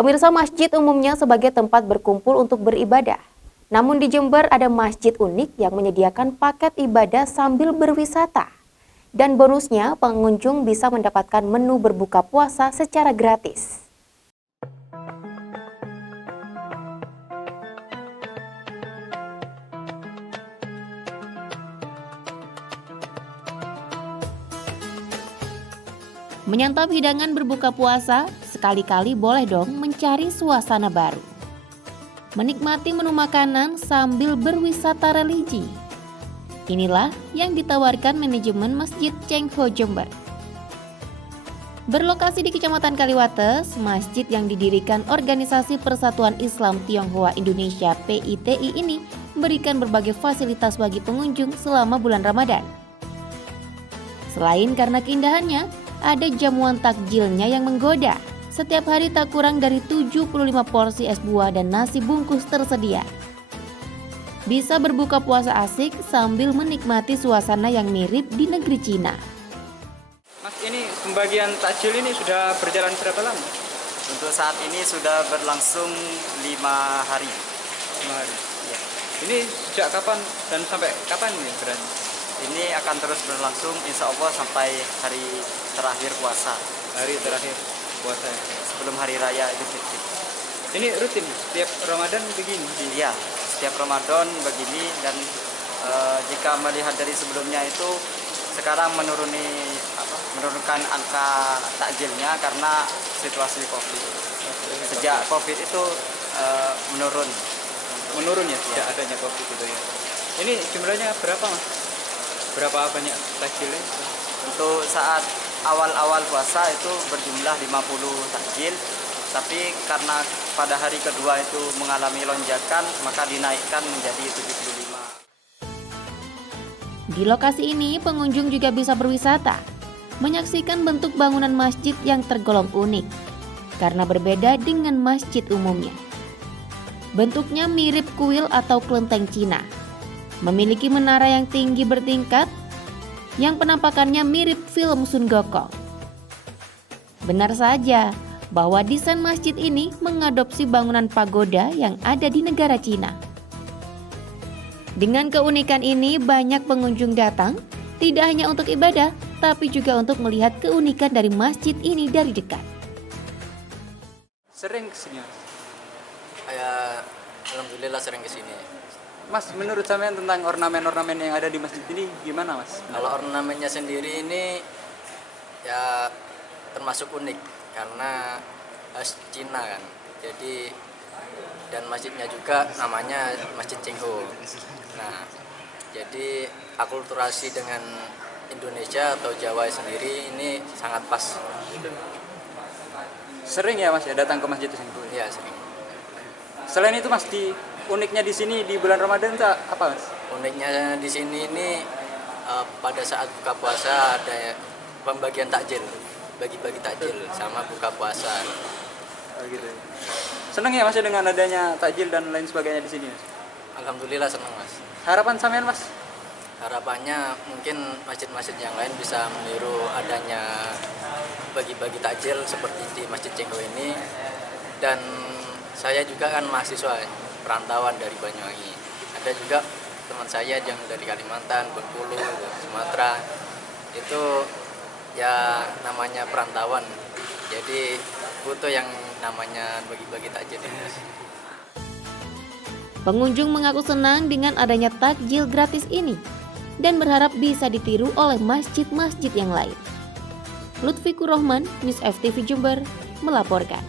Pemirsa, masjid umumnya sebagai tempat berkumpul untuk beribadah. Namun di Jember ada masjid unik yang menyediakan paket ibadah sambil berwisata. Dan bonusnya, pengunjung bisa mendapatkan menu berbuka puasa secara gratis. Menyantap hidangan berbuka puasa, sekali-kali boleh dong mencari suasana baru. Menikmati menu makanan sambil berwisata religi. Inilah yang ditawarkan manajemen Masjid Cheng Ho Jember. Berlokasi di Kecamatan Kaliwates, masjid yang didirikan Organisasi Persatuan Islam Tionghoa Indonesia PITI ini memberikan berbagai fasilitas bagi pengunjung selama bulan Ramadan. Selain karena keindahannya, ada jamuan takjilnya yang menggoda. Setiap hari tak kurang dari 75 porsi es buah dan nasi bungkus tersedia. Bisa berbuka puasa asik sambil menikmati suasana yang mirip di negeri Cina. Mas, ini pembagian takjil ini sudah berjalan berapa lama? Untuk saat ini sudah berlangsung 5 hari. 5 hari. Ya. Ini sejak kapan dan sampai kapan ini berani? Ini akan terus berlangsung insya Allah sampai hari terakhir puasa. Hari terakhir puasa ya? Sebelum hari raya Idul Fitri. Ini rutin setiap Ramadan begini? Iya, setiap Ramadan begini dan jika melihat dari sebelumnya itu sekarang menurunkan angka takjilnya karena situasi Covid. Sejak Covid itu menurun. Menurun ya sejak adanya Covid itu ya. Ini jumlahnya berapa, Mas? Berapa banyak takjilnya? Untuk saat awal-awal puasa itu berjumlah 50 takjil, tapi karena pada hari kedua itu mengalami lonjakan, maka dinaikkan menjadi 75. Di lokasi ini, pengunjung juga bisa berwisata, menyaksikan bentuk bangunan masjid yang tergolong unik, karena berbeda dengan masjid umumnya. Bentuknya mirip kuil atau kelenteng Cina. Memiliki menara yang tinggi bertingkat, yang penampakannya mirip film Sun Gokong. Benar saja bahwa desain masjid ini mengadopsi bangunan pagoda yang ada di negara Cina. Dengan keunikan ini, banyak pengunjung datang, tidak hanya untuk ibadah, tapi juga untuk melihat keunikan dari masjid ini dari dekat. Sering kesini, Mas? Alhamdulillah sering kesini. Mas, menurut sampean tentang ornamen-ornamen yang ada di masjid ini gimana, Mas? Kalau ornamennya sendiri ini ya termasuk unik karena khas Cina kan. Jadi dan masjidnya juga namanya Masjid Cheng Ho. Nah, jadi akulturasi dengan Indonesia atau Jawa sendiri ini sangat pas. Sering ya, Mas, ya datang ke masjid itu? Iya, sering. Selain itu, Mas, uniknya di sini di bulan Ramadan itu apa, Mas? Uniknya di sini ini pada saat buka puasa ada pembagian takjil, bagi-bagi takjil sama buka puasa. Oh, gitu. Seneng ya, Mas, dengan adanya takjil dan lain sebagainya di sini, Mas? Alhamdulillah senang, Mas. Harapan sampean, Mas? Harapannya mungkin masjid-masjid yang lain bisa meniru adanya bagi-bagi takjil seperti di Masjid Cheng Ho ini. Dan saya juga kan mahasiswa perantauan dari Banyuwangi. Ada juga teman saya yang dari Kalimantan, Bengkulu, Sumatera. Itu ya namanya perantauan. Jadi butuh yang namanya bagi-bagi takjil. Pengunjung mengaku senang dengan adanya takjil gratis ini dan berharap bisa ditiru oleh masjid-masjid yang lain. Lutfi Kurohman, News FTV Jember, melaporkan.